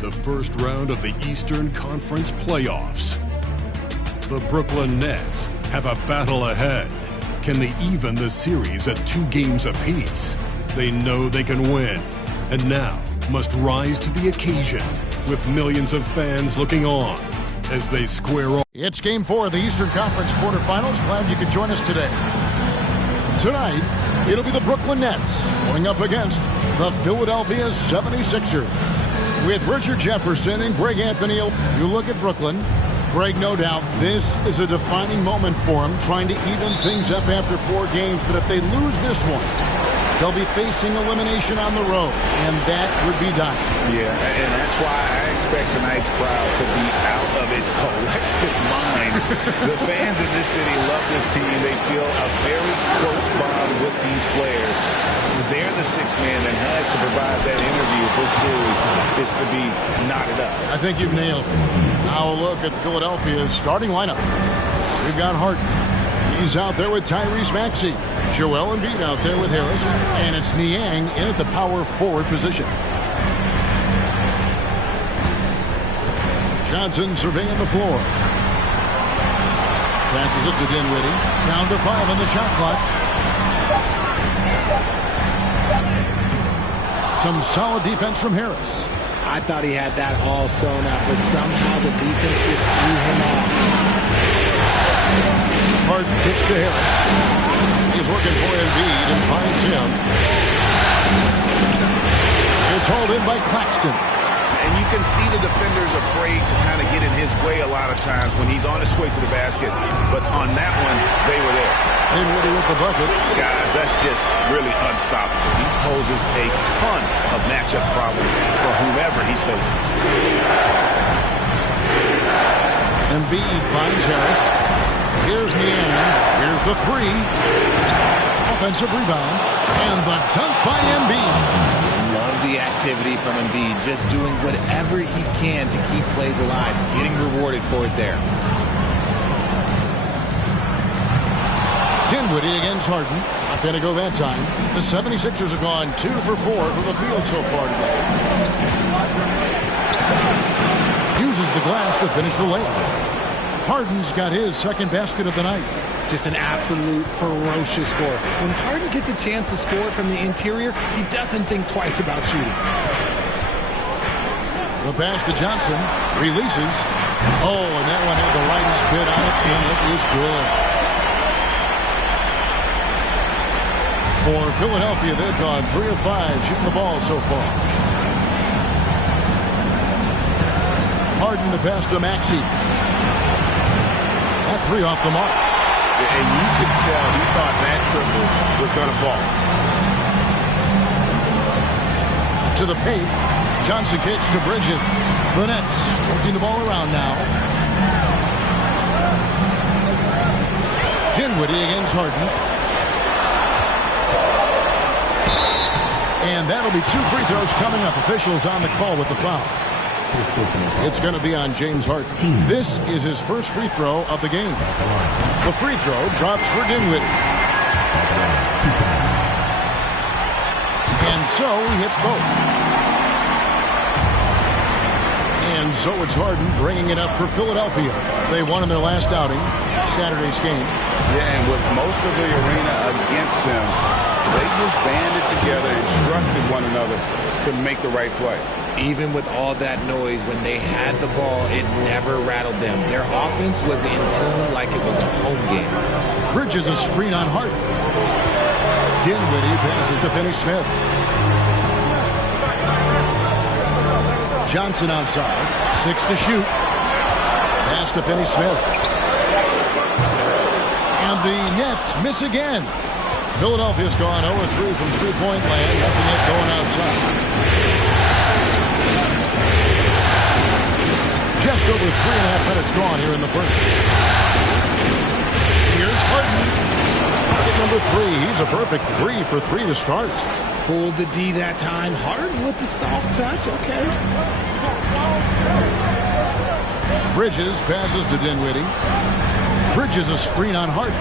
the first round of the Eastern Conference playoffs. The Brooklyn Nets have a battle ahead. Can they even the series at 2 games apiece? They know they can win, and now must rise to the occasion with millions of fans looking on as they square off. It's Game 4 of the Eastern Conference quarterfinals. Glad you could join us today. Tonight, it'll be the Brooklyn Nets going up against the Philadelphia 76ers. With Richard Jefferson and Greg Anthony, you look at Brooklyn. Greg, no doubt, this is a defining moment for them, trying to even things up after 4 games. But if they lose this one, they'll be facing elimination on the road, and that would be dire. Yeah, and that's why I expect tonight's crowd to be out of its collective mind. The fans in this city love this team. They feel a very close bond with these players. They're the 6th man that has to provide that energy if this series is to be knotted up. I think you've nailed it. Now a look at Philadelphia's starting lineup. We've got Harden. He's out there with Tyrese Maxey. Joel Embiid out there with Harris. And it's Niang in at the power forward position. Johnson surveying the floor. Passes it to Dinwiddie. Down to 5 on the shot clock. Some solid defense from Harris. I thought he had that all sewn up, but somehow the defense just threw him off. Harden kicks to Harris. He's looking for Embiid and finds him. It's hauled in by Claxton. And you can see the defenders afraid to kind of get in his way a lot of times when he's on his way to the basket. But on that one, they were there. Dinwiddie with the bucket. Guys, that's just really unstoppable. He poses a ton of matchup problems for whomever he's facing. Embiid finds Harris. Here's Niang. Here's the 3. Offensive rebound. And the dunk by Embiid. Love the activity from Embiid. Just doing whatever he can to keep plays alive. Getting rewarded for it there. Dinwiddie against Harden. Not going to go that time. The 76ers have gone 2 for 4 from the field so far today. Uses the glass to finish the layup. Harden's got his second basket of the night. Just an absolute ferocious score. When Harden gets a chance to score from the interior, he doesn't think twice about shooting. The pass to Johnson. Releases. Oh, and that one had the right spin on it, and it is good. For Philadelphia, they've gone 3 of 5 shooting the ball so far. Harden the pass to Maxey. That 3 off the mark. And you could tell he thought that triple was going to fall. To the paint. Johnson kicks to Bridges. The Nets working the ball around now. Dinwiddie against Harden. And that'll be 2 free throws coming up. Officials on the call with the foul. It's going to be on James Harden. This is his first free throw of the game. The free throw drops for Dinwiddie. And so he hits both. And so it's Harden bringing it up for Philadelphia. They won in their last outing, Saturday's game. Yeah, and with most of the arena against them, they just banded together and trusted one another to make the right play. Even with all that noise, when they had the ball, it never rattled them. Their offense was in tune like it was a home game. Bridges a screen on Harden. Dinwiddie passes to Finney-Smith. Johnson outside. 6 to shoot. Pass to Finney-Smith. And the Nets miss again. Philadelphia's gone 0-3 from three-point land. Nothing yet going outside. Just over 3.5 minutes gone here in the first. Here's Harden. Bucket number 3. He's a perfect 3 for 3 to start. Pulled the D that time. Harden with the soft touch. Okay. Bridges passes to Dinwiddie. Bridges a screen on Harden.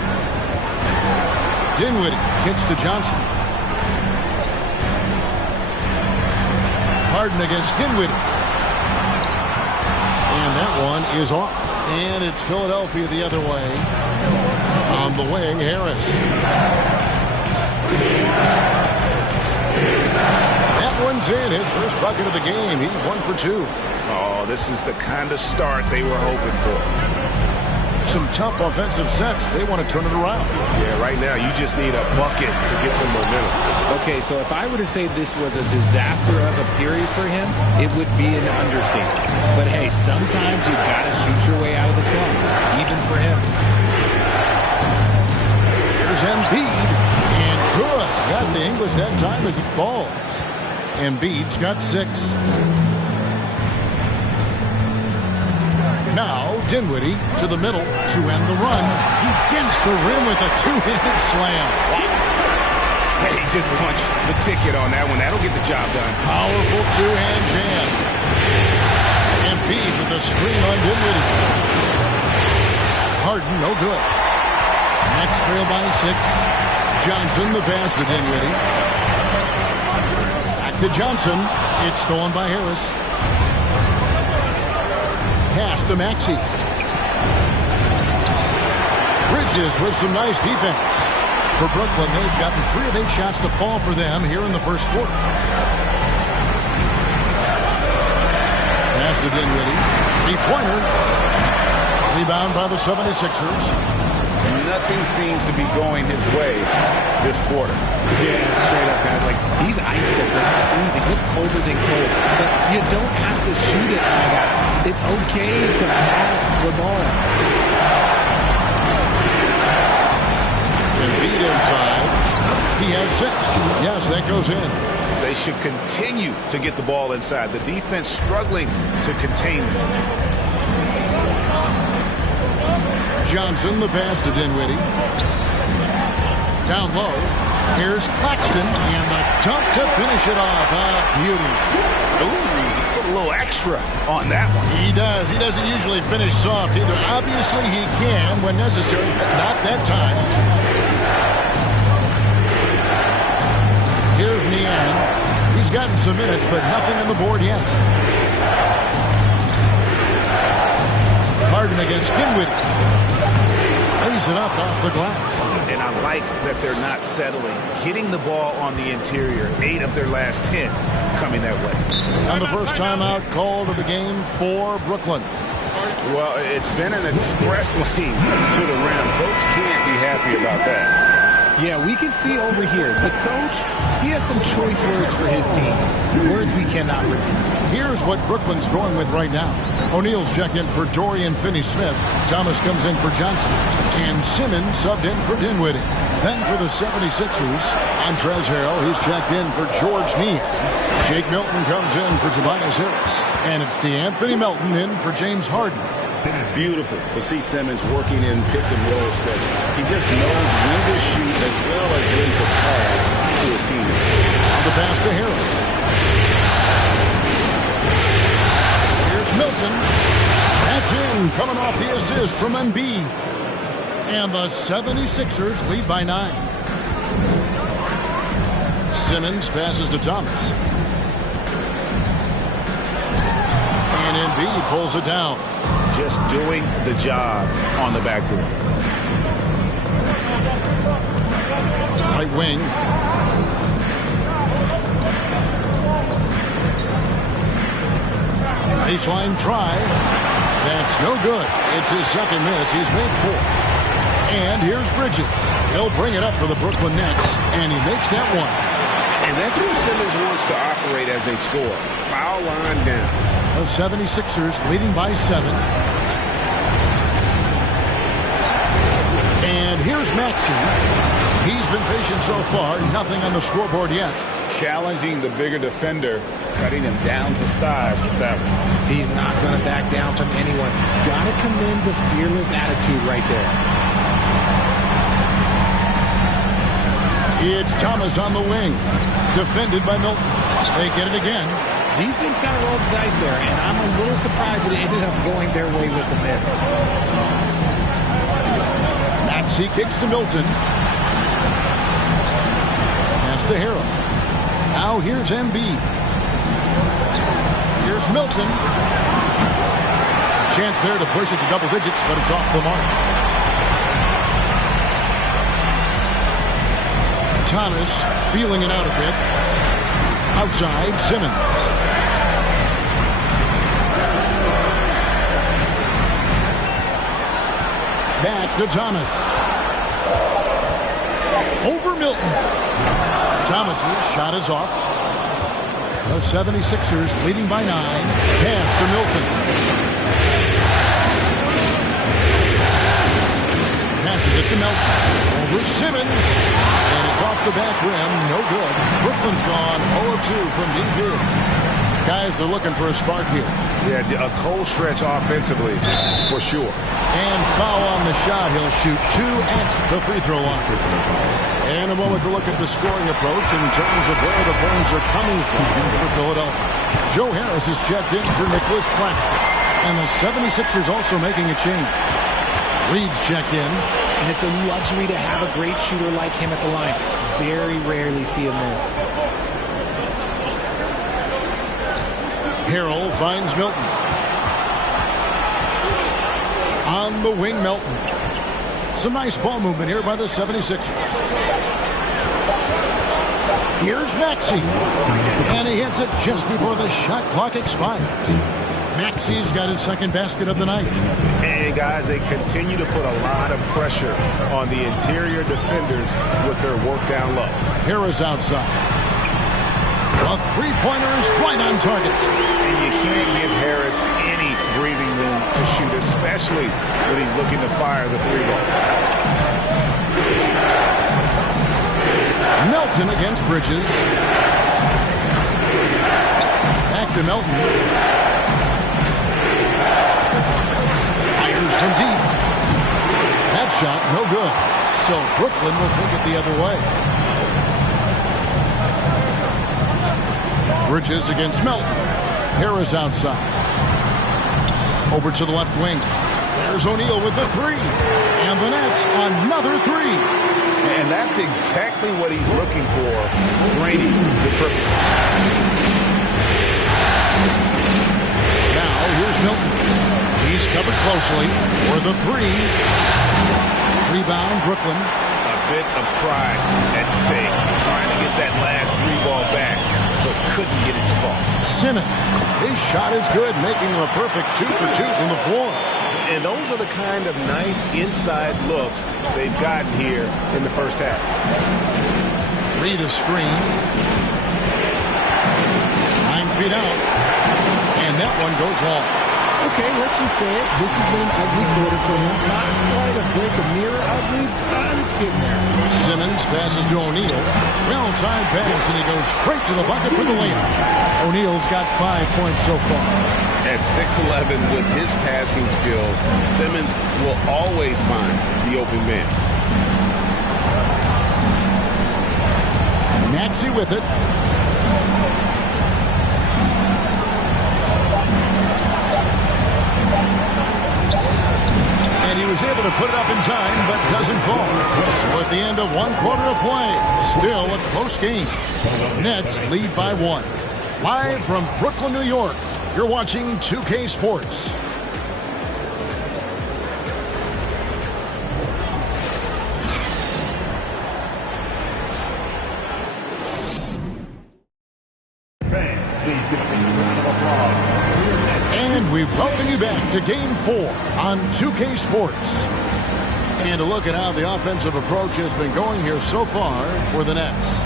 Dinwiddie kicks to Johnson. Harden against Dinwiddie. And that one is off. And it's Philadelphia the other way. On the wing, Harris. That one's in. His first bucket of the game. He's 1 for 2. Oh, this is the kind of start they were hoping for. Some tough offensive sets. They want to turn it around. Yeah, right now you just need a bucket to get some momentum. Okay, so if I were to say this was a disaster of a period for him, it would be an understatement. But hey, sometimes you got to shoot your way out of the slump, even for him. Here's Embiid. And good. Got the English that time as it falls. Embiid's got 6. Now, Dinwiddie to the middle to end the run. He dents the rim with a two-handed slam. Hey, he just punched the ticket on that one. That'll get the job done. Powerful two-hand jam. Embiid with a screen on Dinwiddie. Harden, no good. Nets trail by 6. Johnson, the pass to Dinwiddie. Back to Johnson. It's stolen by Harris. Pass to Maxey. Bridges with some nice defense. For Brooklyn, they've gotten 3 of 8 shots to fall for them here in the first quarter. Pass to Dinwiddie. 3-pointer. Rebound by the 76ers. Nothing seems to be going his way this quarter. Yeah, straight up, guys. Like, he's ice cold, like freezing. It's colder than cold. But you don't have to shoot it, my guy. It's okay to pass the ball. Embiid inside. He has 6. Yes, that goes in. They should continue to get the ball inside. The defense struggling to contain them. Johnson, the pass to Dinwiddie. Down low. Here's Claxton, and the dunk to finish it off. Beauty. Ooh, put a little extra on that one. He does. He doesn't usually finish soft either. Obviously, he can when necessary, but not that time. Here's Niang. He's gotten some minutes, but nothing on the board yet. Harden against Dinwiddie. Lays it up off the glass. And I like that they're not settling. Getting the ball on the interior. 8 of their last 10 coming that way. And the first timeout called of the game for Brooklyn. Well, it's been an express lane to the rim. Coach can't be happy about that. Yeah, we can see over here. The coach, he has some choice words for his team. Words we cannot repeat. Here's what Brooklyn's going with right now. O'Neal's checked in for Dorian Finney-Smith. Thomas comes in for Johnson. And Simmons subbed in for Dinwiddie. Then for the 76ers, Montrezl Harrell, he's checked in for George Niang. Jake Milton comes in for Tobias Harris. And it's DeAnthony Melton in for James Harden. Beautiful to see Simmons working in pick and roll sets. He just knows when to shoot as well as when to pass to his teammates. On the pass to Harrell. Here's Milton. That's in, coming off the assist from Embiid. And the 76ers lead by 9. Simmons passes to Thomas. And Embiid pulls it down. Just doing the job on the backboard. Right wing. Baseline try. That's no good. It's his second miss. He's made 4. And here's Bridges. He'll bring it up for the Brooklyn Nets, and he makes that one. And that's where Simmons wants to operate as they score. Foul line down. The 76ers leading by 7. And here's Maxey. He's been patient so far. Nothing on the scoreboard yet. Challenging the bigger defender, cutting him down to size with that one. He's not going to back down from anyone. Got to commend the fearless attitude right there. It's Thomas on the wing. Defended by Milton. They get it again. Defense kind of rolled the dice there, and I'm a little surprised that it ended up going their way with the miss. Maxey kicks to Milton. Pass to Harrell. Now here's Embiid. Here's Milton. chance there to push it to double digits, but it's off the mark. Thomas feeling it out a bit. Outside, Simmons. Back to Thomas. Over Milton. Thomas's shot is off. The 76ers leading by 9. Pass to Milton. Passes it to Milton. Over Simmons. And it's off the back rim. No good. Brooklyn's gone 0-2 from deep here. Guys are looking for a spark here. Yeah, a cold stretch offensively, for sure. And foul on the shot. He'll shoot 2 at the free throw line. And a moment to look at the scoring approach in terms of where the points are coming from for Philadelphia. Joe Harris is checked in for Nicholas Claxton. And the 76ers also making a change. Reed's checked in. And it's a luxury to have a great shooter like him at the line. Very rarely see him miss. Harrell finds Milton. On the wing, Milton. Some nice ball movement here by the 76ers. Here's Maxey. And he hits it just before the shot clock expires. Maxey's got his second basket of the night. And guys, they continue to put a lot of pressure on the interior defenders with their work down low. Harris outside. A three-pointer is right on target. And you can't give Harris any breathing room to shoot, especially when he's looking to fire the three ball. Melton against Bridges. Back to Melton. Fires from deep. That shot, no good. So Brooklyn will take it the other way. Bridges against Melton. Harris outside. Over to the left wing. There's O'Neal with the three. And the Nets, another three. And that's exactly what he's looking for, draining the triple. Now, here's Milton. He's covered closely for the three. Rebound, Brooklyn. A bit of pride at stake. Trying to get that last three ball back, but couldn't get it to fall. Simmons. His shot is good, making him a perfect 2 for 2 from the floor. And those are the kind of nice inside looks they've gotten here in the first half. Reed a screen. 9 feet out. And that one goes long. Okay, let's just say it. This has been an ugly quarter for him. Not quite a break of mirror ugly, but it's getting there. Simmons passes to O'Neal. Well-timed pass, and he goes straight to the bucket for the layup. O'Neal's got 5 points so far. At 6'11", with his passing skills, Simmons will always find the open man. Maxey with it. And he was able to put it up in time, but doesn't fall. So at the end of 1 quarter of play, still a close game. Nets lead by 1. Live from Brooklyn, New York, you're watching 2K Sports. And we welcome you back to Game 4 on 2K Sports. And a look at how the offensive approach has been going here so far for the Nets.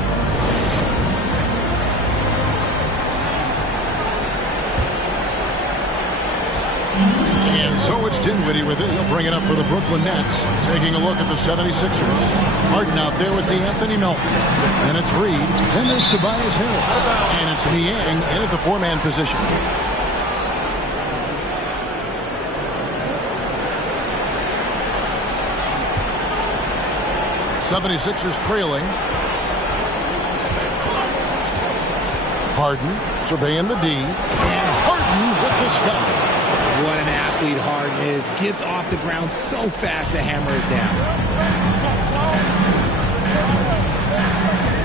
And so it's Dinwiddie with it. He'll bring it up for the Brooklyn Nets. Taking a look at the 76ers. Harden out there with D'Anthony Melton. And it's Reed. Then there's Tobias Harris. And it's Niang in at the 4-man position. '76ers trailing. Harden surveying the D. And Harden with the stuff. What an athlete Harden is. Gets off the ground so fast to hammer it down.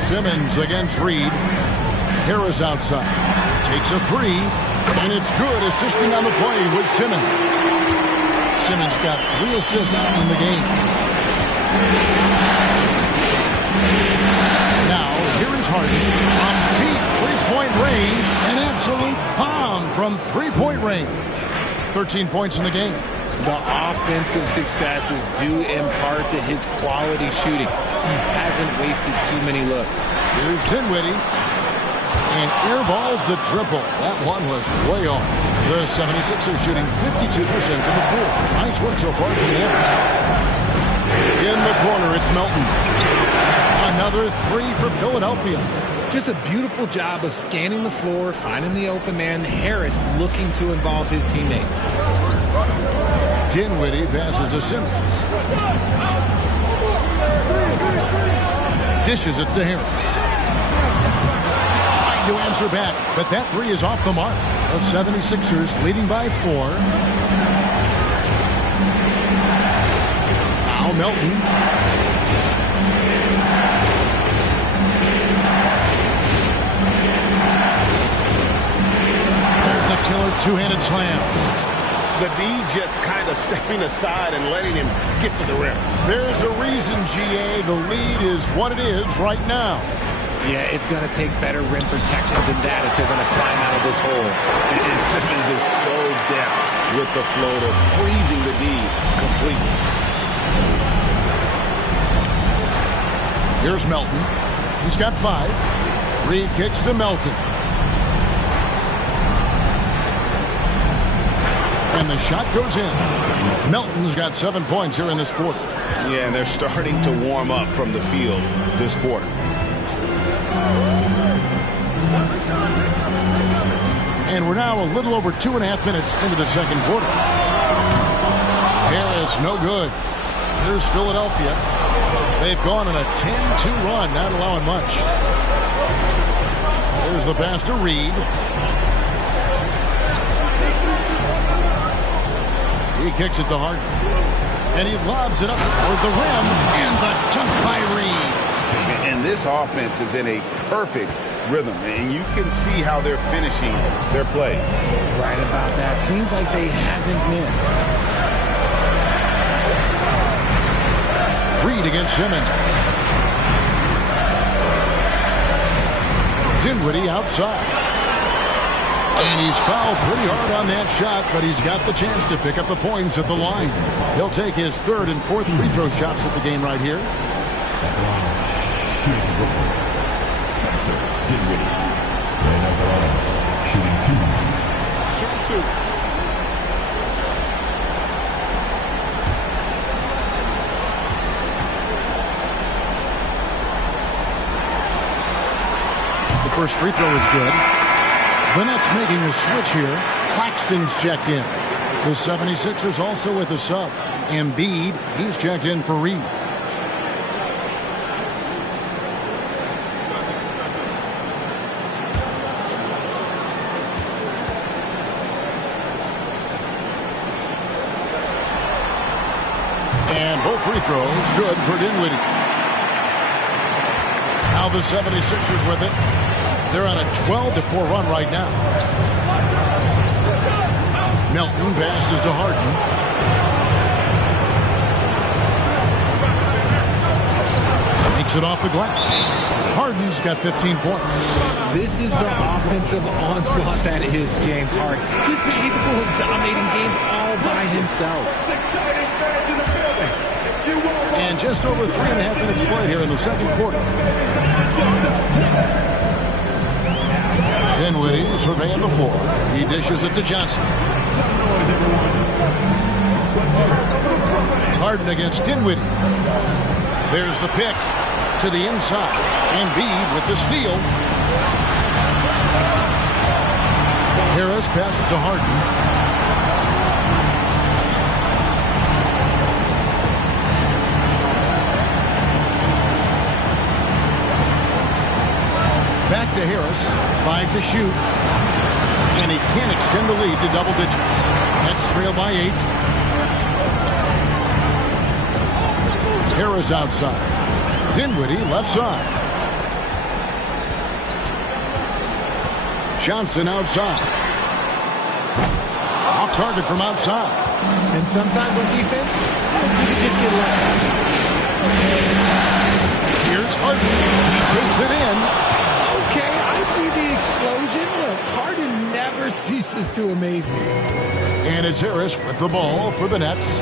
Simmons against Reed. Harris outside. Takes a three. And it's good. Assisting on the play with Simmons. Simmons got 3 assists in the game. Now, here is Harden. From deep three-point range. An absolute bomb from three-point range. 13 points in the game. The offensive successes due in part to his quality shooting. He hasn't wasted too many looks. Here's Dinwiddie. And airballs the triple. That one was way off. The 76ers shooting 52% from the floor. Nice work so far from them. In the corner, it's Melton. Another three for Philadelphia. Just a beautiful job of scanning the floor, finding the open man. Harris looking to involve his teammates. Dinwiddie passes to Simmons. Dishes it to Harris. To answer back, but that three is off the mark. The 76ers leading by 4. Now Melton. There's the killer two-handed slam. The D just kind of stepping aside and letting him get to the rim. There's a reason, GA. The lead is what it is right now. Yeah, it's going to take better rim protection than that if they're going to climb out of this hole. And Simmons is so deft with the floater, freezing the D completely. Here's Melton. He's got 5. Reed kicks to Melton. And the shot goes in. Melton's got 7 points here in this quarter. Yeah, and they're starting to warm up from the field this quarter. And we're now a little over 2.5 minutes into the second quarter. Harris, no good. Here's Philadelphia. They've gone on a 10-2 run, not allowing much. There's the pass to Reed. He kicks it to Harden. And he lobs it up toward the rim. And the dunk by Reed. And this offense is in a perfect rhythm, and you can see how they're finishing their plays. Right about that. Seems like they haven't missed. Reed against Simmons. Dinwiddie outside. And he's fouled pretty hard on that shot, but he's got the chance to pick up the points at the line. He'll take his 3rd and 4th free throw shots at the game right here. Dinwiddie. Shooting 2. Shooting 2. The first free throw is good. The Nets making a switch here. Claxton's checked in. The 76ers also with a sub. Embiid, he's checked in for Reed. And both free throws good for Dinwiddie. Now the 76ers with it. They're on a 12-4 run right now. Melton passes to Harden. Takes it off the glass. Harden's got 15 points. This is the offensive onslaught that is James Harden. Just capable of dominating games all by himself. And just over 3.5 minutes played here in the second quarter. Dinwiddie surveying the floor. He dishes it to Johnson. Harden against Dinwiddie. There's the pick to the inside. Embiid with the steal. Harris passes to Harden. Back to Harris. 5 to shoot. And he can't extend the lead to double digits. Nets trail by 8. Harris outside. Dinwiddie left side. Johnson outside. Off target from outside. And sometimes on defense, you can just get lucky. Here's Harden. He takes it in. Okay, I see the explosion. Look, Harden never ceases to amaze me. And it's Harris with the ball for the Nets.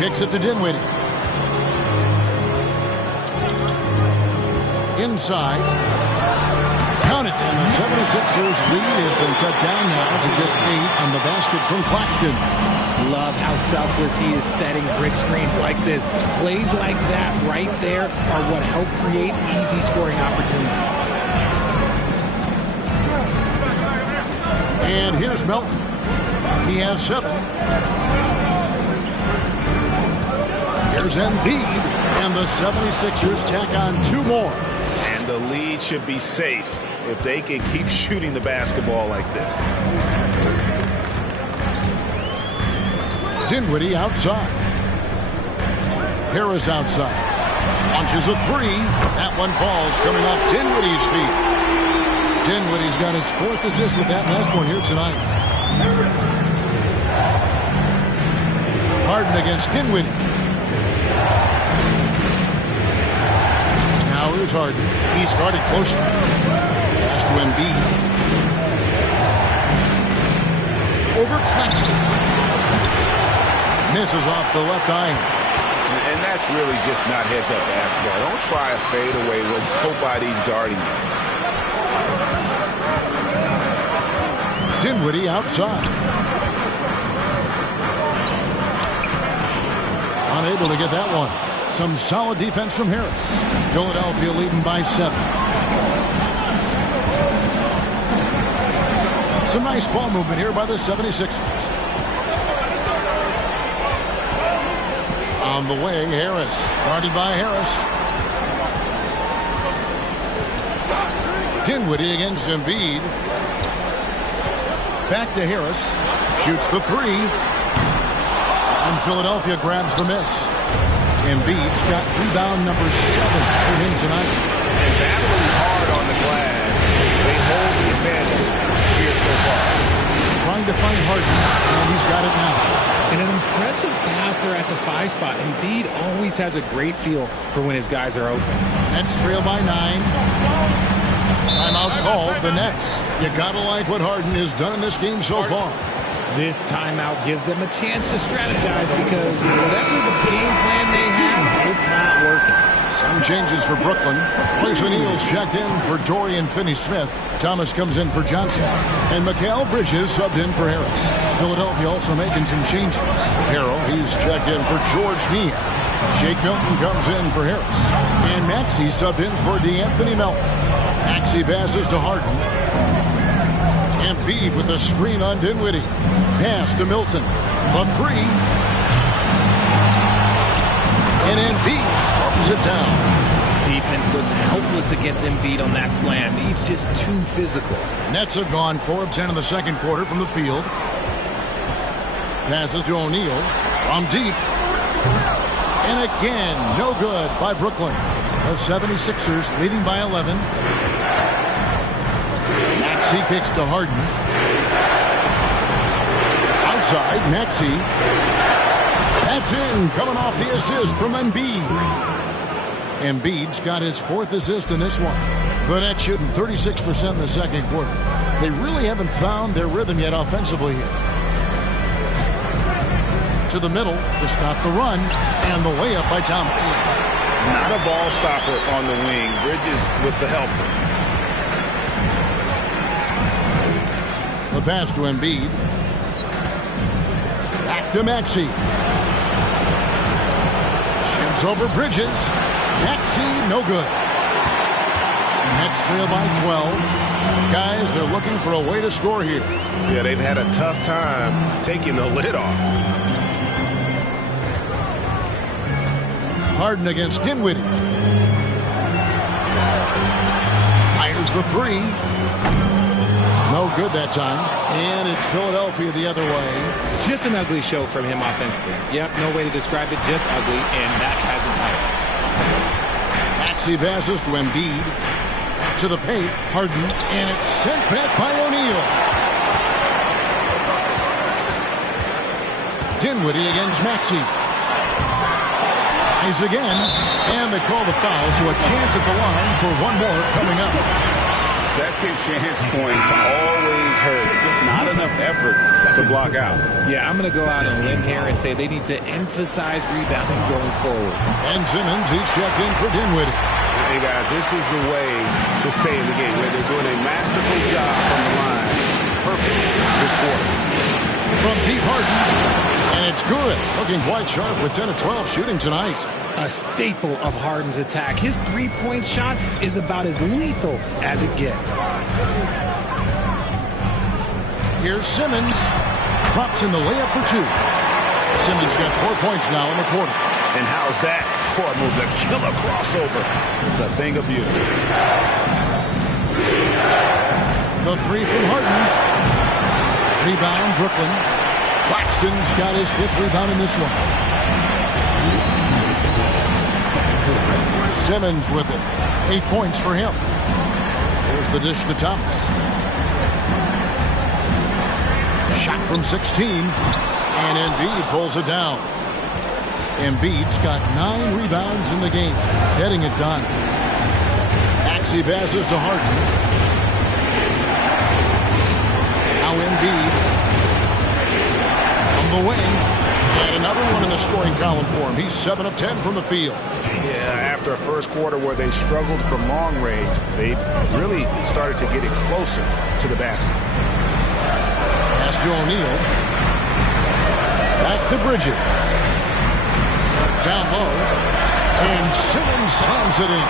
Kicks it to Dinwiddie. Inside. Count it, and the 76ers lead has been cut down now to just 8 on the basket from Claxton. Love how selfless he is setting brick screens like this. Plays like that right there are what help create easy scoring opportunities. And here's Melton. He has 7. Here's Embiid, and the 76ers tack on 2 more. And the lead should be safe if they can keep shooting the basketball like this. Dinwiddie outside. Harris outside. Launches a 3. That one falls, coming off Dinwiddie's feet. Dinwiddie's got his 4th assist with that last one here tonight. Harden against Dinwiddie. Now here's Harden. He started closer. Pass to Embiid. Over Claxton. Misses off the left iron. And that's really just not heads-up basketball. Don't try a fadeaway when nobody's guarding you. Dinwiddie outside. Unable to get that one. Some solid defense from Harris. Philadelphia leading by 7. Some nice ball movement here by the 76ers. On the wing, Harris. Guarded by Harris. Dinwiddie against Embiid. Back to Harris. Shoots the 3. And Philadelphia grabs the miss. Embiid's got rebound number 7 for him tonight. And battling hard on the glass. They hold the advantage here so far. Trying to find Harden, and he's got it now. And an impressive passer at the 5 spot. Embiid always has a great feel for when his guys are open. Nets trail by 9. Timeout called, the Nets. You gotta like what Harden has done in this game so far. This timeout gives them a chance to strategize because whatever the game plan they have, it's not working. Some changes for Brooklyn. Royce O'Neal's checked in for Dorian Finney-Smith. Thomas comes in for Johnson. And Mikal Bridges subbed in for Harris. Philadelphia also making some changes. Harrell, he's checked in for George Niang. Shake Milton comes in for Harris. And Maxey subbed in for DeAnthony Melton. Maxey passes to Harden. Embiid with a screen on Dinwiddie. Pass to Milton. The 3. And Embiid throws it down. Defense looks helpless against Embiid on that slam. He's just too physical. Nets have gone 4 of 10 in the second quarter from the field. Passes to O'Neal from deep. And again, no good by Brooklyn. The 76ers leading by 11. Maxey kicks to Harden. Outside, Maxey. That's in, coming off the assist from Embiid. Embiid's got his 4th assist in this one. The Nets shooting 36% in the second quarter. They really haven't found their rhythm yet offensively here. To the middle to stop the run, and the layup by Thomas. Not a ball stopper on the wing. Bridges with the help. The pass to Embiid. Back to Maxey. Shoots over Bridges. Maxey, no good. Nets trail by 12. Guys, they're looking for a way to score here. Yeah, they've had a tough time taking the lid off. Harden against Dinwiddie. Fires the 3. No good that time. And it's Philadelphia the other way. Just an ugly show from him offensively. Yep, no way to describe it, just ugly, and that hasn't helped. Maxey passes to Embiid. To the paint, Harden, and it's sent back by O'Neal. Dinwiddie against Maxey. Eyes again, and they call the foul, so a chance at the line for one more coming up. Second chance points always hurt. Just not enough effort to block out. Yeah, I'm going to go out on a limb here and say they need to emphasize rebounding going forward. Ben Simmons, he's checked in for Dinwiddie. Hey, guys, this is the way to stay in the game, where they're doing a masterful job from the line. Perfect this quarter. From deep, Harden. And it's good. Looking quite sharp with 10 of 12 shooting tonight. A staple of Harden's attack. His three-point shot is about as lethal as it gets. Here's Simmons. Drops in the layup for two. Simmons got 4 points now in the quarter. And how's that for a move? The killer crossover. It's a thing of beauty. The three from Harden. Rebound, Brooklyn. Claxton's got his 5th rebound in this one. Simmons with it. 8 points for him. Here's the dish to Thomas. Shot from 16. And Embiid pulls it down. Embiid's got 9 rebounds in the game. Getting it done. Maxey passes to Harden. Now Embiid. The wing, and another one in the scoring column for him. He's 7 of 10 from the field. Yeah, after a first quarter where they struggled from long range, they've really started to get it closer to the basket. Pass to O'Neal. Back to Bridges. Down low, and Simmons slams it in.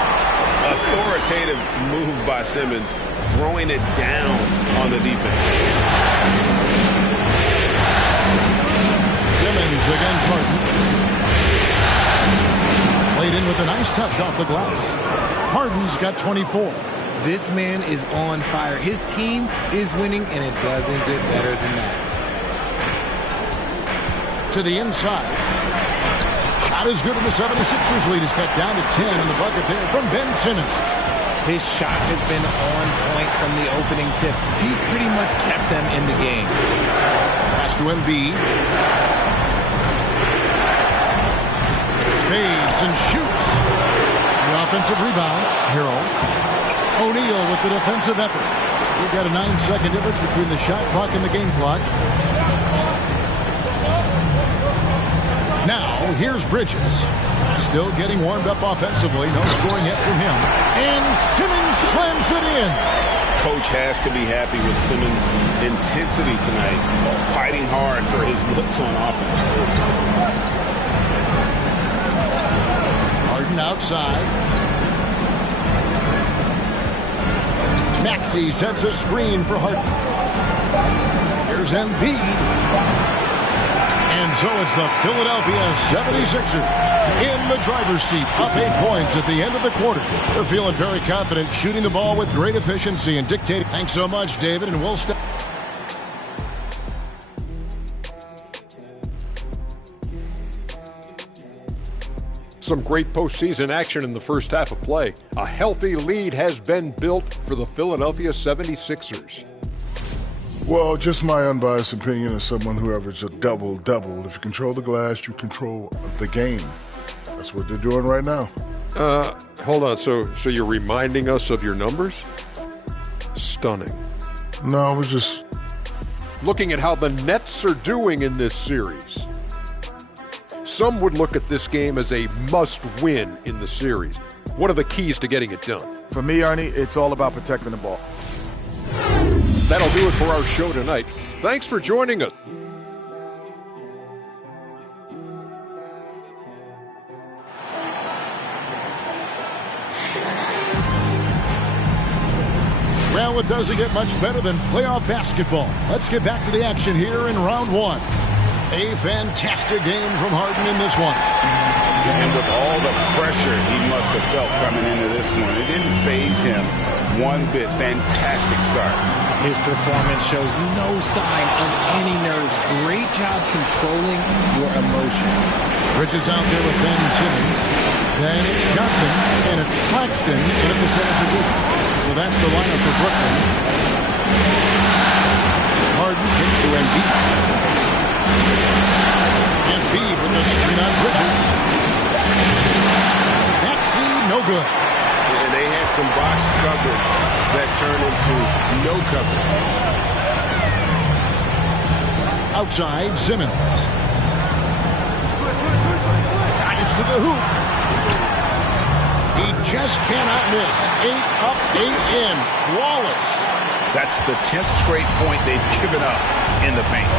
Authoritative move by Simmons, throwing it down on the defense. Simmons against Harden. Played in with a nice touch off the glass. Harden's got 24. This man is on fire. His team is winning, and it doesn't get better than that. To the inside. Shot is good, and the 76ers lead is cut down to 10 in the bucket there from Ben Simmons. His shot has been on point from the opening tip. He's pretty much kept them in the game. Pass to Embiid. Fades and shoots. The offensive rebound. Hero. O'Neal with the defensive effort. We've got a 9-second difference between the shot clock and the game clock. Now, here's Bridges. Still getting warmed up offensively. No scoring yet from him. And Simmons slams it in. Coach has to be happy with Simmons' intensity tonight. Fighting hard for his looks on offense. Harden outside. Maxey sets a screen for Harden. Here's Embiid. And so it's the Philadelphia 76ers in the driver's seat, up 8 points at the end of the quarter. They're feeling very confident, shooting the ball with great efficiency and dictating. Thanks so much, David, and we'll step. Some great postseason action in the first half of play. A healthy lead has been built for the Philadelphia 76ers. Well, just my unbiased opinion as someone who averaged a double-double. If you control the glass, you control the game. That's what they're doing right now. Hold on. So you're reminding us of your numbers? Stunning. No, we're just looking at how the Nets are doing in this series. Some would look at this game as a must-win in the series. What are the keys to getting it done? For me, Ernie, it's all about protecting the ball. That'll do it for our show tonight. Thanks for joining us. Well, it doesn't get much better than playoff basketball. Let's get back to the action here in round one. A fantastic game from Harden in this one. And with all the pressure he must have felt coming into this one, it didn't faze him one bit. Fantastic start. His performance shows no sign of any nerves. Great job controlling your emotions. Bridges out there with Ben Simmons. Then it's Johnson, and it's Claxton in the center position. So that's the lineup for Brooklyn. Harden kicks to Embiid. Embiid with the screen on Bridges. Maxey, no good. And they had some botched coverage that turned into no coverage. Outside, Simmons. Dives to the hoop. He just cannot miss. 8 up, 8 in. Flawless. That's the 10th straight point they've given up in the paint.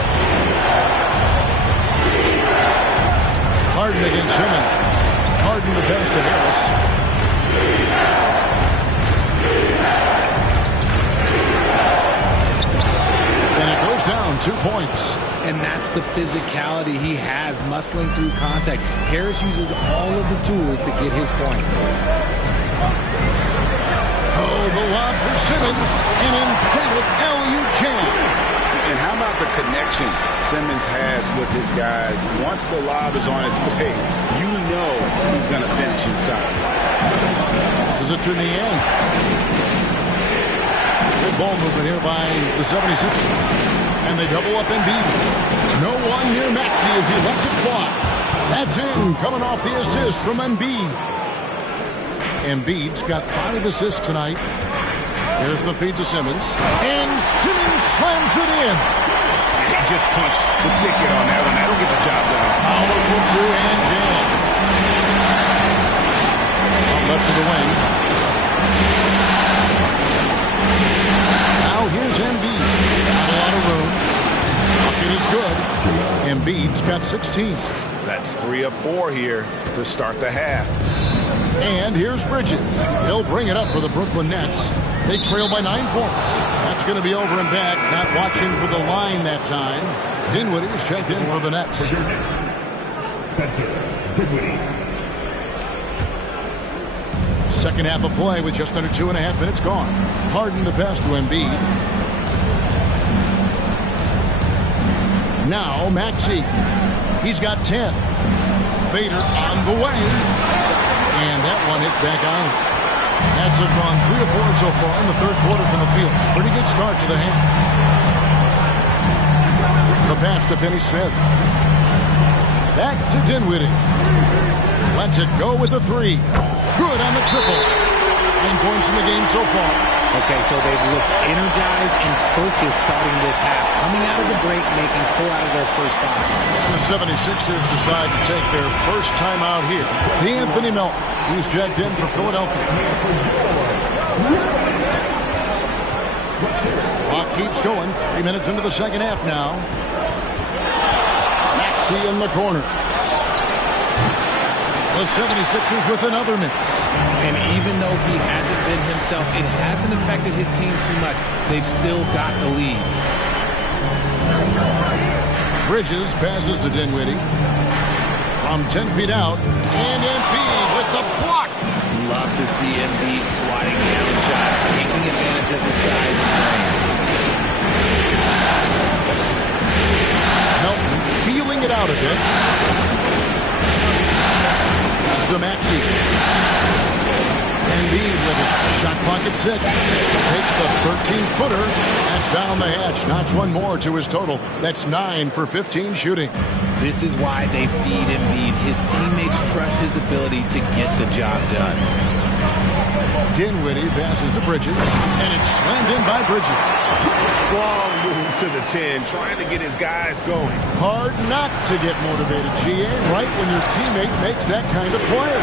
Harden against Simmons. Harden the pass to Harris. And it goes down 2 points. And that's the physicality he has, muscling through contact. Harris uses all of the tools to get his points. Oh, the lob for Simmons. An emphatic LU jam. And how about the connection Simmons has with his guys? Once the lob is on its way, you know he's going to finish inside. This is a Tournier. Good ball movement here by the 76ers. And they double up Embiid. No one near Maxey as he lets it fly. That's in, coming off the assist from Embiid. Embiid's got 5 assists tonight. Here's the feed to Simmons. And Simmons slams it in. He just punched the ticket on that one. That'll get the job done. Powerful two-hand jam. Left to the wing. Now here's Embiid. Not a lot of room. Bucket is good. Embiid's got 16. That's 3 of 4 here to start the half. And here's Bridges. He'll bring it up for the Brooklyn Nets. They trail by 9 points. That's going to be over and back. Not watching for the line that time. Dinwiddie is checked in for the Nets. Second half of play with just under 2.5 minutes gone. Harden the pass to Embiid. Now Maxey. He's got 10. Fader on the way. And that one hits back on. Nets have gone 3 of 4 so far in the third quarter from the field. Pretty good start to the half. The pass to Finney-Smith. Back to Dinwiddie. Lets it go with the 3. Good on the triple. 9 points in the game so far. Okay, so they've looked energized and focused starting this half. Coming out of the break, making 4 out of their first 5. And the 76ers decide to take their first time out here. Anthony Melton. He's checked in for Philadelphia. Clock keeps going. 3 minutes into the second half now. Maxey in the corner. The 76ers with another miss. And even though he hasn't been himself, it hasn't affected his team too much. They've still got the lead. Bridges passes to Dinwiddie. From 10 feet out. And Embiid with the block. Love to see Embiid swatting down shots, taking advantage of his size and frame. Melton feeling it out a bit. To Maxey. Embiid with it. Shot clock at 6. Takes the 13-footer. That's down the hatch. Notch one more to his total. That's 9 for 15 shooting. This is why they feed Embiid. His teammates trust his ability to get the job done. Dinwiddie passes to Bridges, and it's slammed in by Bridges. Strong move to the 10, trying to get his guys going. Hard not to get motivated, GA, right when your teammate makes that kind of play.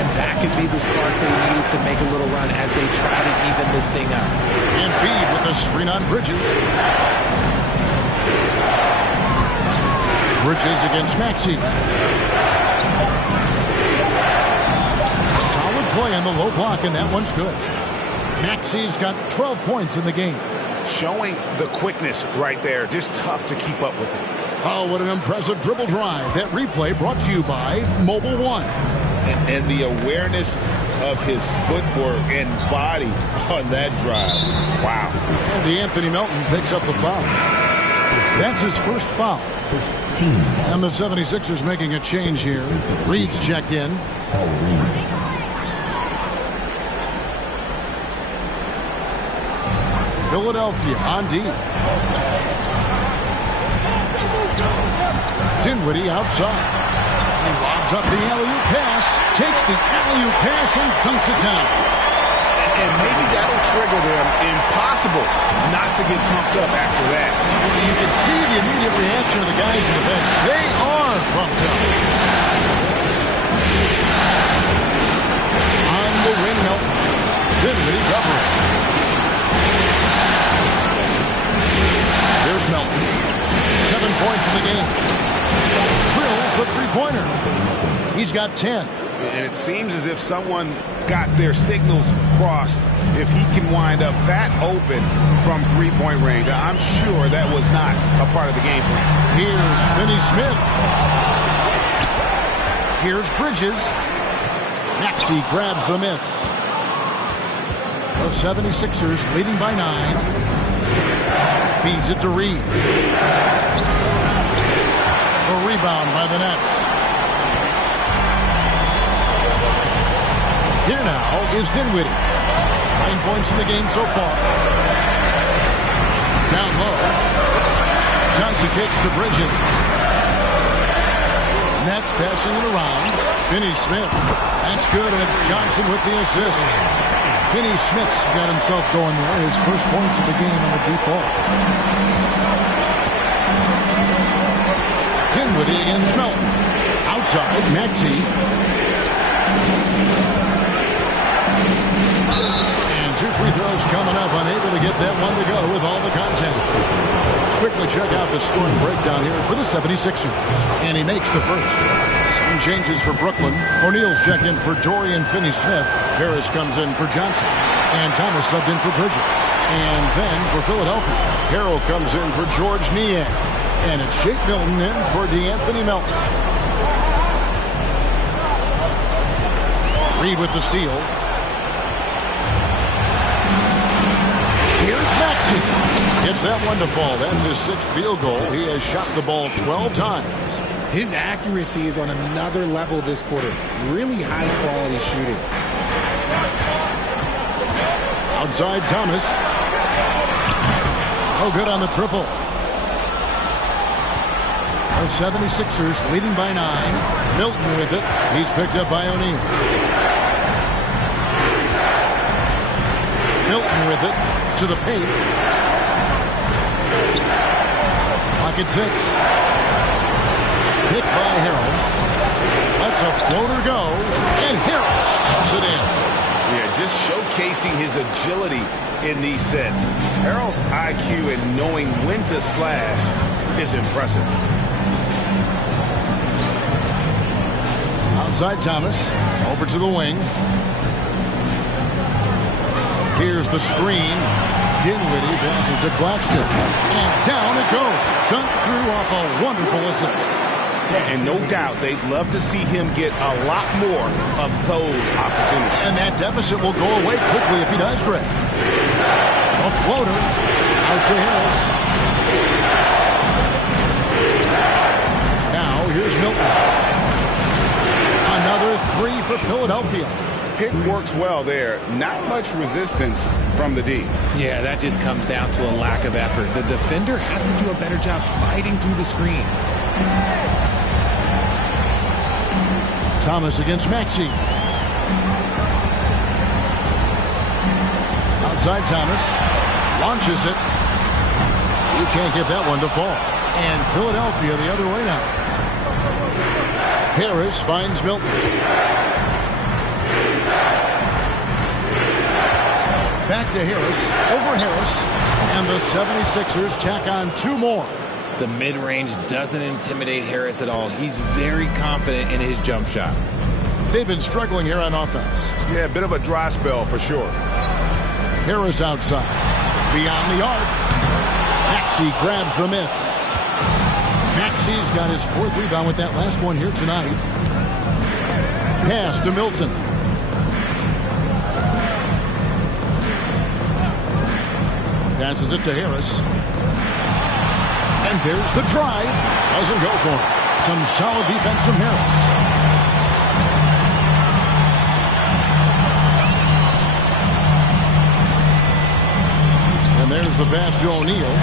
And that could be the spark they need to make a little run as they try to even this thing up. Embiid with a screen on Bridges. Bridges against Maxey. Play on the low block, and that one's good. Maxey's got 12 points in the game. Showing the quickness right there. Just tough to keep up with it. Oh, what an impressive dribble drive. That replay brought to you by Mobile One. And the awareness of his footwork and body on that drive. Wow. And the Anthony Melton picks up the foul. That's his first foul. And the 76ers making a change here. Reed's checked in. Philadelphia on D. Dinwiddie outside. He lobs up the alley-oop pass, takes the alley-oop pass and dunks it down. And maybe that'll trigger them. Impossible not to get pumped up after that. You can see the immediate reaction of the guys in the bench. They are pumped up. On the wing, Melton. Dinwiddie covers. Here's Melton. 7 points in the game. Drills the three-pointer. He's got 10. And it seems as if someone got their signals crossed. If he can wind up that open from three-point range, I'm sure that was not a part of the game plan. Here's Finney-Smith. Here's Bridges. Maxey grabs the miss. The 76ers leading by 9. Feeds it to Reed. A rebound by the Nets. Here now is Dinwiddie. 9 points in the game so far. Down low. Johnson kicks to Bridges. Nets passing it around. Finney-Smith. That's good, and it's Johnson with the assist. Finney-Smith's got himself going there. His first points of the game on the deep ball. Dinwiddie against Melton. Outside, Maxey. And 2 free throws coming up. Unable to get that one to go with all the contact. Let's quickly check out the scoring breakdown here for the 76ers. And he makes the first. Some changes for Brooklyn. O'Neal's checked in for Dorian Finney-Smith. Harris comes in for Johnson. And Thomas subbed in for Bridges. And then for Philadelphia, Harrell comes in for George Niang. And it's Shake Milton in for DeAnthony Melton. Reed with the steal. Here's Maxey. Gets that one to fall. That's his 6th field goal. He has shot the ball 12 times. His accuracy is on another level this quarter. Really high-quality shooting. Outside Thomas. No good on the triple. The 76ers leading by 9. Milton with it. He's picked up by O'Neal. Milton with it to the paint. Pocket 6. Hit by Harrell. Lets a floater go. And Harrell snaps it in. Yeah, just showcasing his agility in these sets. Harrell's IQ and knowing when to slash is impressive. Outside Thomas. Over to the wing. Here's the screen. Dinwiddie passes to Claxton. And down it goes. Dunked through off a wonderful assist. And no doubt they'd love to see him get a lot more of those opportunities. And that deficit will go away quickly if he does, Greg. A floater out to Harris. Now here's Milton. Another 3 for Philadelphia. Pick works well there. Not much resistance from the D. Yeah, that just comes down to a lack of effort. The defender has to do a better job fighting through the screen. Thomas against Maxey. Outside Thomas. Launches it. He can't get that one to fall. And Philadelphia the other way now. Harris finds Milton. Back to Harris. Over Harris. And the 76ers tack on 2 more. The mid-range doesn't intimidate Harris at all. He's very confident in his jump shot. They've been struggling here on offense. Yeah, a bit of a dry spell for sure. Harris outside. Beyond the arc. Maxey grabs the miss. Maxey's got his 4th rebound with that last one here tonight. Pass to Milton. Passes it to Harris. And there's the drive. Doesn't go for it. Some solid defense from Harris. there's the pass to O'Neal.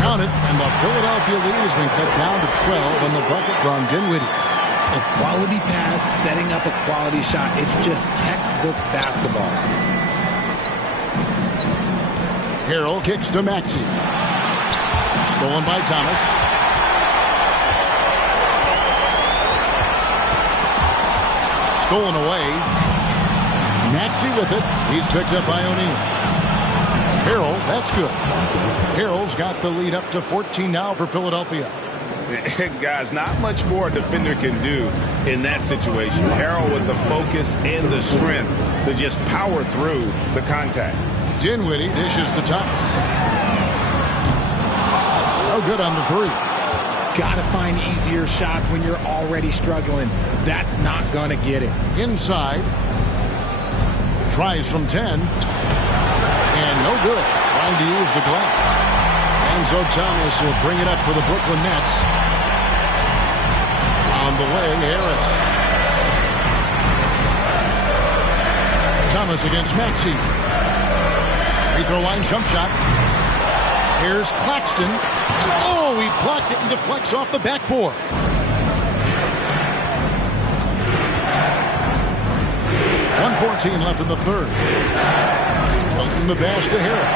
Count it, and the Philadelphia lead has been cut down to 12 on the bucket from Dinwiddie. A quality pass, setting up a quality shot. It's just textbook basketball. Harrell kicks to Maxey. Stolen by Thomas. Stolen away. Maxey with it. He's picked up by O'Neal. Harrell, that's good. Harrell's got the lead up to 14 now for Philadelphia. Guys, not much more a defender can do in that situation. Harrell with the focus and the strength to just power through the contact. Dinwiddie dishes to Thomas. No good on the three. Gotta find easier shots when you're already struggling. That's not gonna get it. Inside. Tries from 10. And no good. Trying to use the glass. Enzo Thomas will bring it up for the Brooklyn Nets. On the wing, Harris. Thomas against Maxey. Free throw line jump shot. Here's Claxton. Oh, he blocked it and deflects off the backboard. .114 left in the third. Hilton the pass to Harris.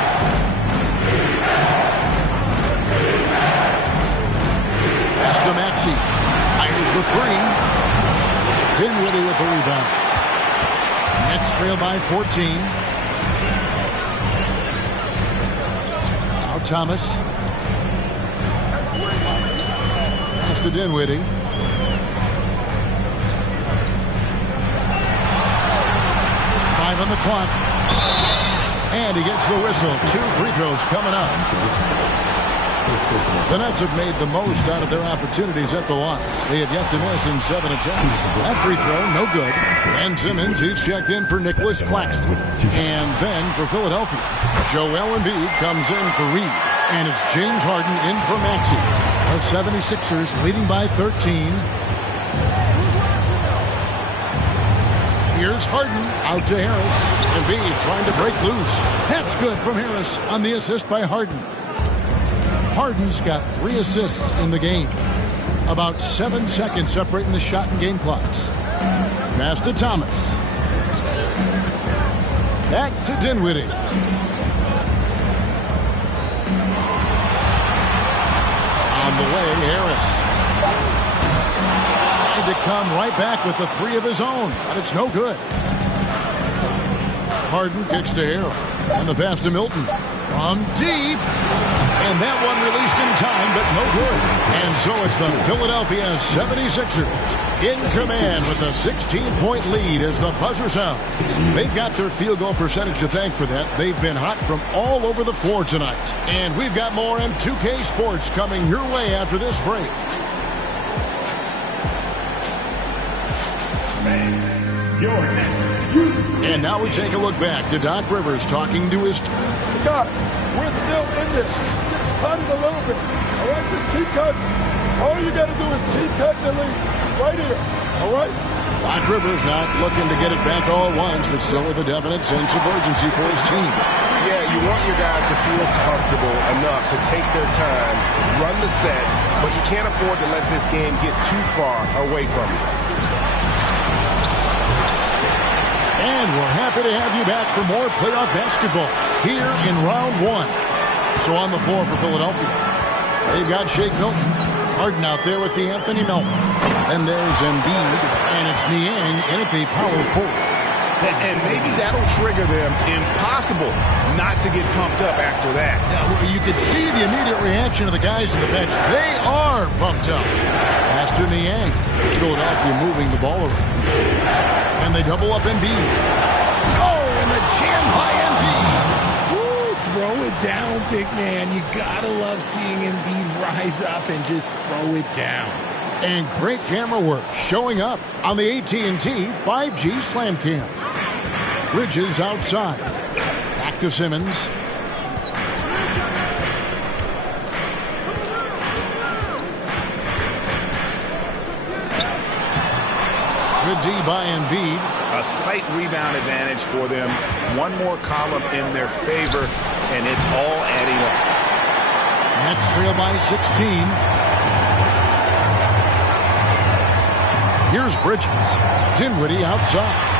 Pass to Maxey. Fires the three. Dinwiddie with the rebound. Nets trail by 14. Now Thomas. Pass to Dinwiddie. On the clock. And he gets the whistle. 2 free throws coming up. The Nets have made the most out of their opportunities at the line. They have yet to miss in 7 attempts. That free throw, no good. Ben Simmons, he's checked in for Nicholas Claxton. And then for Philadelphia, Joel Embiid comes in for Reed. And it's James Harden in for Maxey. The 76ers leading by 13. Here's Harden out to Harris. Embiid trying to break loose. That's good from Harris on the assist by Harden. Harden's got 3 assists in the game. About 7 seconds separating the shot and game clocks. Pass to Thomas. Back to Dinwiddie. On the way, Harris. To come right back with the 3 of his own, but it's no good. Harden kicks to Harrell, and the pass to Milton from deep, and that one released in time, but no good. And so it's the Philadelphia 76ers in command with a 16-point lead as the buzzer sounds. They've got their field goal percentage to thank for that. They've been hot from all over the floor tonight, and we've got more M2K Sports coming your way after this break. And now we take a look back to Doc Rivers talking to his team. Doc, we're still in this. Just cut it a little bit. All right, just keep cutting. All you got to do is keep cutting the lead. Right here. All right? Doc Rivers not looking to get it back all at once, but still with a definite sense of urgency for his team. Yeah, you want your guys to feel comfortable enough to take their time, run the sets, but you can't afford to let this game get too far away from you. And we're happy to have you back for more playoff basketball here in round 1. So on the floor for Philadelphia, they've got Shake Milton. Harden out there with the Anthony Melton. Then there's Embiid, and it's Niang in at the power forward. And maybe that'll trigger them. Impossible not to get pumped up after that. Yeah, well, you could see the immediate reaction of the guys on the bench. They are pumped up. Pass to Niang. Philadelphia moving the ball around. And they double up Embiid. Oh, and the jam by Embiid. Woo, throw it down, big man. You gotta love seeing Embiid rise up and just throw it down. And great camera work showing up on the AT&T 5G Slam Cam. Bridges outside. Back to Simmons. Good D by Embiid. A slight rebound advantage for them. One more column in their favor, and it's all adding up. Nets trail by 16. Here's Bridges. Dinwiddie outside.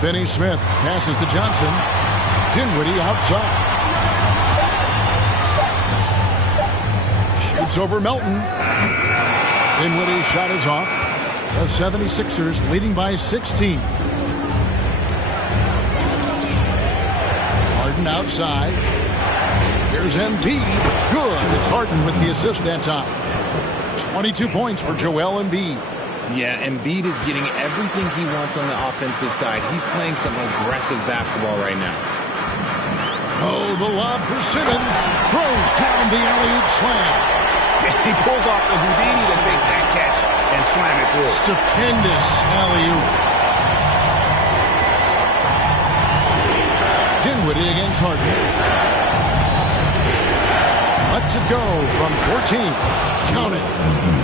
Finney-Smith passes to Johnson. Dinwiddie outside. Shoots over Melton. Dinwiddie's shot is off. The 76ers leading by 16. Harden outside. Here's Embiid. Good. It's Harden with the assist that time. 22 points for Joel Embiid. Yeah, Embiid is getting everything he wants on the offensive side. He's playing some aggressive basketball right now. Oh, the lob for Simmons. Throws down the alley-oop slam. He pulls off the Houdini to make that catch and slam it through. Stupendous alley-oop. Dinwiddie against Harden. Lets it go from 14. Count it.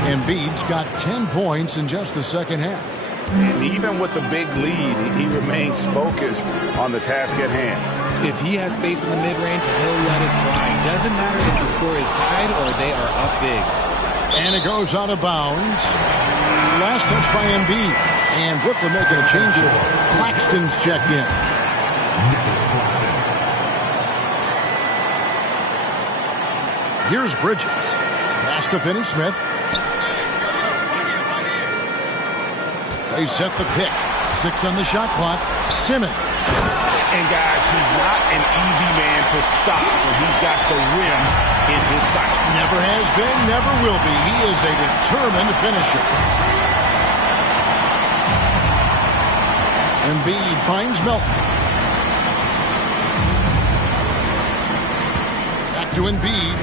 Embiid's got 10 points in just the second half. And even with the big lead, he remains focused on the task at hand. If he has space in the mid-range, he'll let it fly. Doesn't matter if the score is tied or they are up big. And it goes out of bounds. Last touch by Embiid. And Brooklyn making a change here. Claxton's checked in. Here's Bridges. Pass to Finney-Smith. They set the pick. 6 on the shot clock. Simmons. And guys, he's not an easy man to stop when he's got the rim in his sights. Never has been, never will be. He is a determined finisher. Embiid finds Melton. Back to Embiid.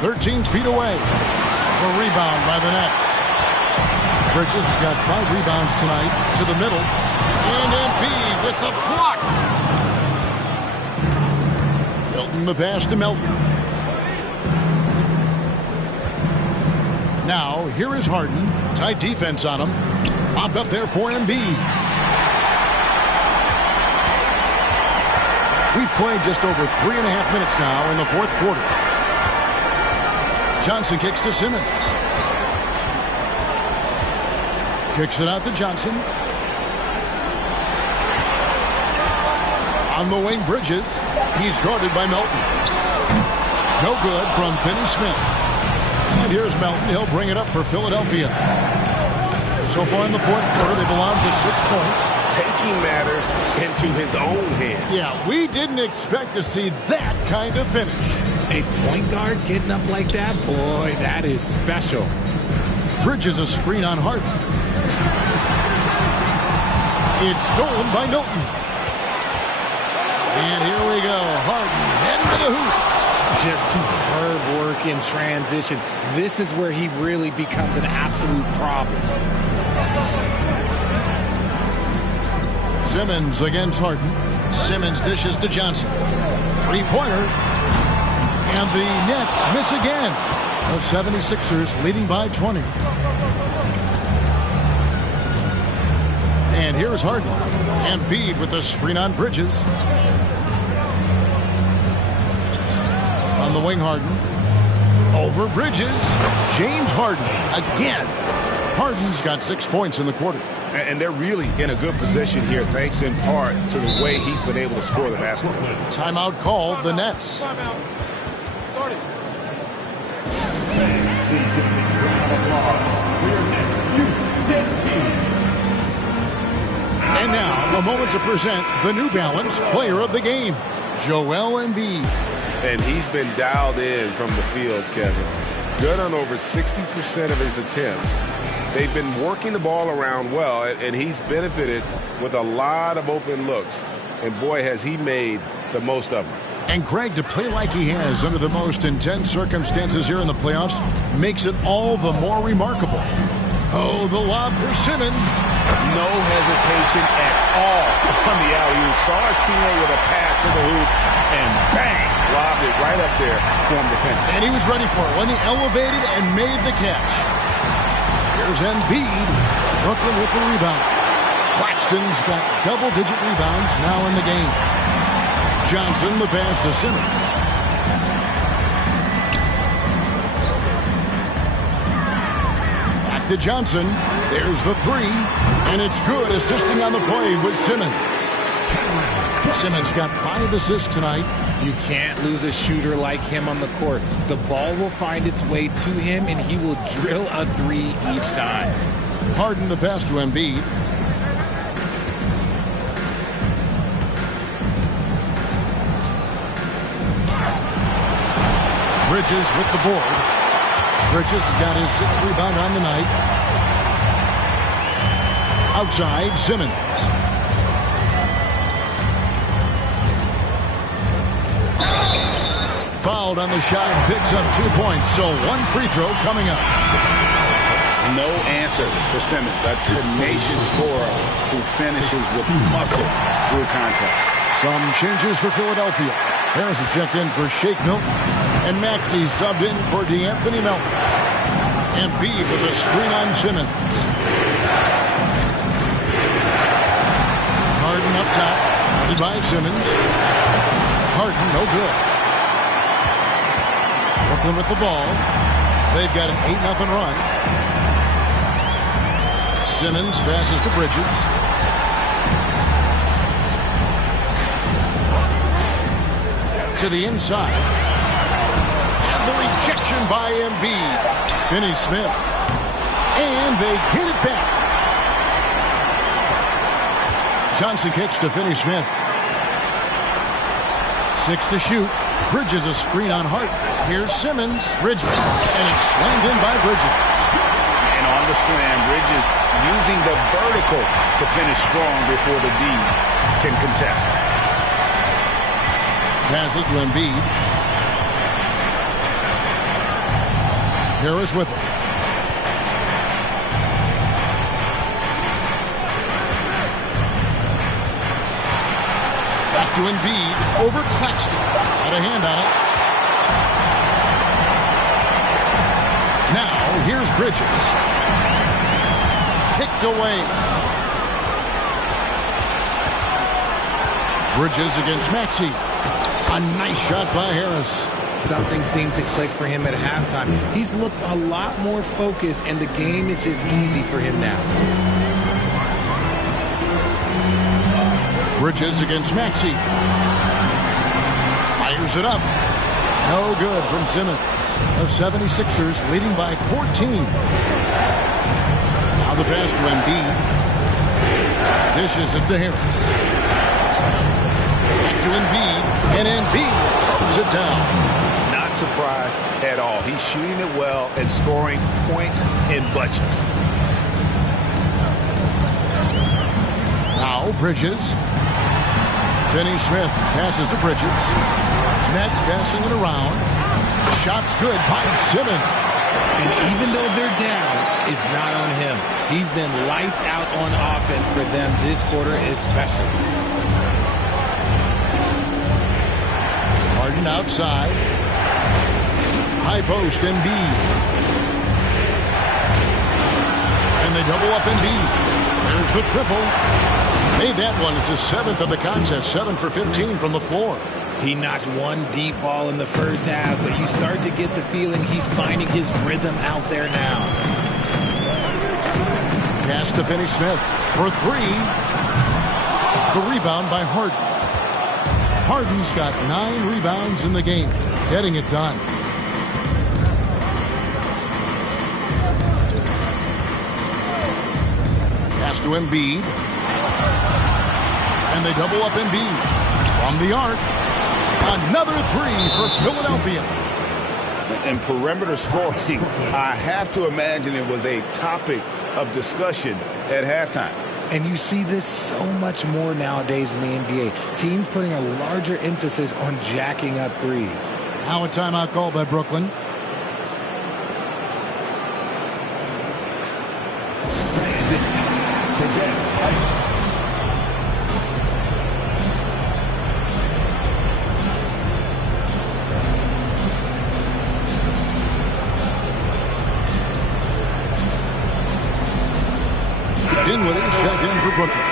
13 feet away. The rebound by the Nets. Bridges has got 5 rebounds tonight to the middle. And Embiid with the block. Melton the pass to Melton. Now, here is Harden. Tight defense on him. Popped up there for Embiid. We've played just over 3.5 minutes now in the fourth quarter. Johnson kicks to Simmons. Kicks it out to Johnson. On the wing, Bridges. He's guarded by Melton. No good from Finney-Smith. And here's Melton. He'll bring it up for Philadelphia. So far in the fourth quarter, they've allowed just 6 points. Taking matters into his own hands. Yeah, we didn't expect to see that kind of finish. A point guard getting up like that? Boy, that is special. Bridges a screen on Harden. It's stolen by Milton. And here we go. Harden heading to the hoop. Just superb work in transition. This is where he really becomes an absolute problem. Simmons against Harden. Simmons dishes to Johnson. Three-pointer. And the Nets miss again. The 76ers leading by 20. And here's Harden. Embiid with the screen on Bridges. On the wing, Harden. Over Bridges. James Harden again. Harden's got 6 points in the quarter. And they're really in a good position here, thanks in part to the way he's been able to score the basketball. Timeout called, the Nets. And now, a moment to present the New Balance Player of the Game, Joel Embiid. And he's been dialed in from the field, Kevin. Good on over 60% of his attempts. They've been working the ball around well, and he's benefited with a lot of open looks. And boy, has he made the most of them. And Greg, to play like he has under the most intense circumstances here in the playoffs makes it all the more remarkable. Oh, the lob for Simmons. No hesitation at all on the alley-oop. Saw his teammate with a path to the hoop, and bang, lobbed it right up there for him to finish. And he was ready for it when he elevated and made the catch. Here's Embiid. Brooklyn with the rebound. Claxton's got double-digit rebounds now in the game. Johnson, the pass to Simmons. Back to Johnson. There's the three. And it's good, assisting on the play with Simmons. Simmons got 5 assists tonight. You can't lose a shooter like him on the court. The ball will find its way to him, and he will drill a three each time. Harden, the pass to Embiid. Bridges with the board. Bridges got his 6th rebound on the night. Outside, Simmons. Fouled on the shot, picks up 2 points. So 1 free throw coming up. No answer for Simmons, a tenacious scorer who finishes with muscle through contact. Some changes for Philadelphia. Harris is checked in for Shake Milton, and Maxey subbed in for DeAnthony Melton. Embiid with a screen on Simmons. Harden up top, ready by Simmons. Harden, no good. Brooklyn with the ball. They've got an 8-0 run. Simmons passes to Bridges. To the inside. And the rejection by Embiid. Finney-Smith. And they get it back. Johnson kicks to Finney-Smith. 6 to shoot. Bridges a screen on Hart. Here's Simmons. Bridges. And it's slammed in by Bridges. And on the slam, Bridges using the vertical to finish strong before the D can contest. Passes to Embiid. Harris with it. Back to Embiid. Over Claxton. Got a hand on it. Now, here's Bridges. Kicked away. Bridges against Maxey. A nice shot by Harris. Something seemed to click for him at halftime. He's looked a lot more focused, and the game is just easy for him now. Bridges against Maxey. Fires it up. No good from Simmons. The 76ers leading by 14. Now the pass to Embiid. Dishes it to Harris. Back to Embiid. And Embiid throws it down. Not surprised at all. He's shooting it well and scoring points in bunches. Now Bridges. Finney-Smith passes to Bridges. Nets passing it around. Shots good by Simmons. And even though they're down, it's not on him. He's been lights out on offense for them this quarter especially. Harden outside. High post, Embiid. And they double up Embiid. There's the triple. Made that one. It's his 7th of the contest. 7 for 15 from the floor. He notched one deep ball in the first half, but you start to get the feeling he's finding his rhythm out there now. Pass to Finney-Smith for 3. The rebound by Harden. Harden's got 9 rebounds in the game. Getting it done. Pass to Embiid. And they double up Embiid. From the arc. Another 3 for Philadelphia. And perimeter scoring, I have to imagine it was a topic of discussion at halftime. And you see this so much more nowadays in the NBA. Teams putting a larger emphasis on jacking up threes. Now a timeout called by Brooklyn. Today Dinwiddie's checked in for Brooklyn.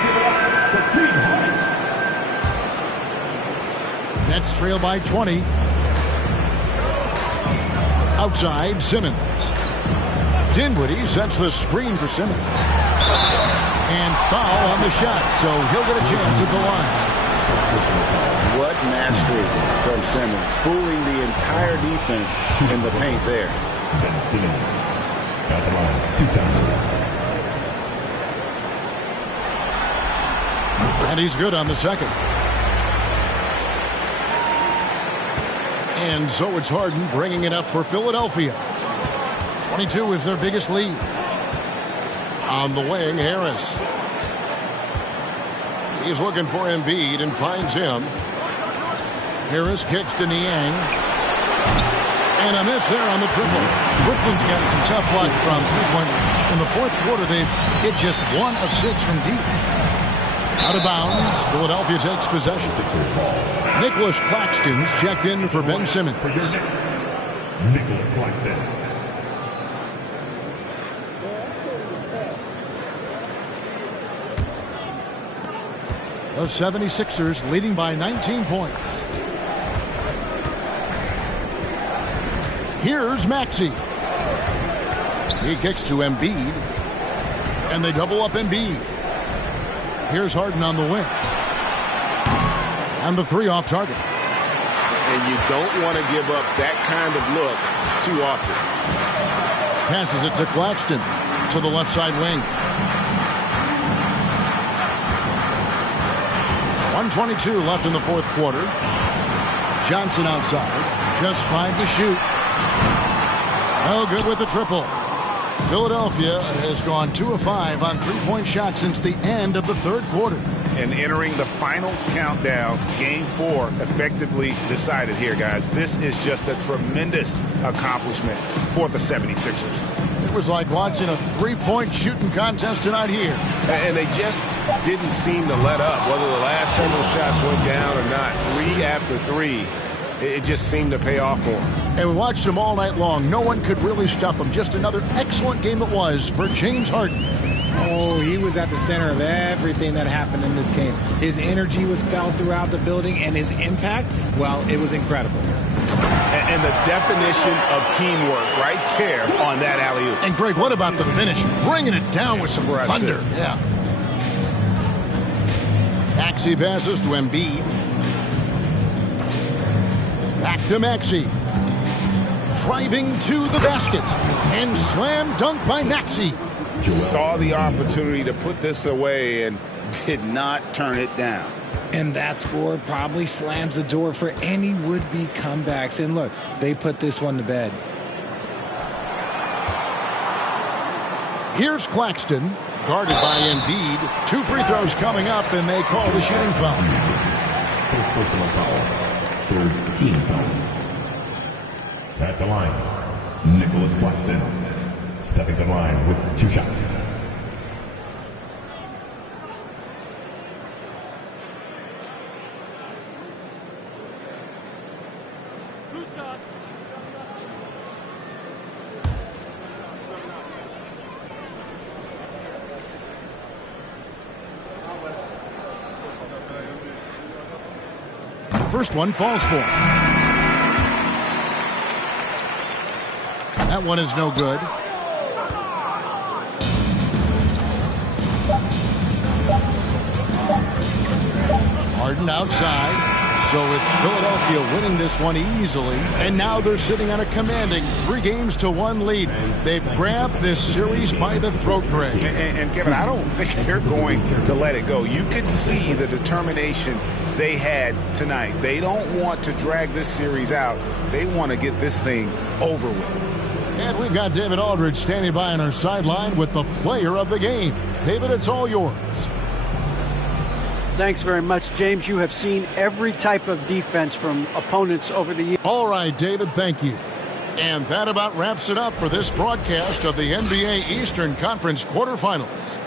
Nets trail by 20. Outside, Simmons. Dinwiddie sets the screen for Simmons. And foul on the shot, so he'll get a chance at the line. What mastery from Simmons, fooling the entire defense in the paint there. Simmons at the line, 2 times. And he's good on the second. And so it's Harden bringing it up for Philadelphia. 22 is their biggest lead. On the wing, Harris. He's looking for Embiid and finds him. Harris kicks to Niang. And a miss there on the triple. Brooklyn's gotten some tough luck from three-point range. In the fourth quarter, they've hit just 1 of 6 from deep. Out of bounds, Philadelphia takes possession. Nicholas Claxton's checked in for Ben Simmons. Nicholas Claxton. The 76ers leading by 19 points. Here's Maxey. He kicks to Embiid. And they double up Embiid. Here's Harden on the wing. And the 3 off target. And you don't want to give up that kind of look too often. Passes it to Claxton to the left side wing. 1:22 left in the fourth quarter. Johnson outside. Just 5 to shoot. No good with the triple. Philadelphia has gone 2 of 5 on three-point shots since the end of the third quarter. And entering the final countdown, Game 4 effectively decided here, guys. This is just a tremendous accomplishment for the 76ers. It was like watching a three-point shooting contest tonight here. And they just didn't seem to let up, whether the last several shots went down or not. 3 after 3, it just seemed to pay off for them. And we watched them all night long. No one could really stop them. Just another excellent game it was for James Harden. Oh, he was at the center of everything that happened in this game. His energy was felt throughout the building, and his impact, well, it was incredible. And the definition of teamwork right there on that alley-oop. And, Greg, what about the finish? Bringing it down with some thunder. Yeah. Maxey passes to Embiid. Back to Maxey. Driving to the basket. And slam dunk by Maxey. Saw the opportunity to put this away and did not turn it down. And that score probably slams the door for any would-be comebacks. And look, they put this one to bed. Here's Claxton, guarded by Embiid. 2 free throws coming up, and they call the shooting foul. First personal foul. Third team foul. At the line, Nicholas Claxton. Stepping to the line with 2 shots. First one falls for him. That one is no good. Harden outside. So it's Philadelphia winning this one easily. And now they're sitting on a commanding 3-1 lead. They've grabbed this series by the throat, Greg. And Kevin, I don't think they're going to let it go. You could see the determination they had tonight. They don't want to drag this series out. They want to get this thing over with. And we've got David Aldridge standing by on our sideline with the player of the game. David, it's all yours. Thanks very much, James. You have seen every type of defense from opponents over the years. All right, David, thank you. And that about wraps it up for this broadcast of the NBA Eastern Conference quarterfinals.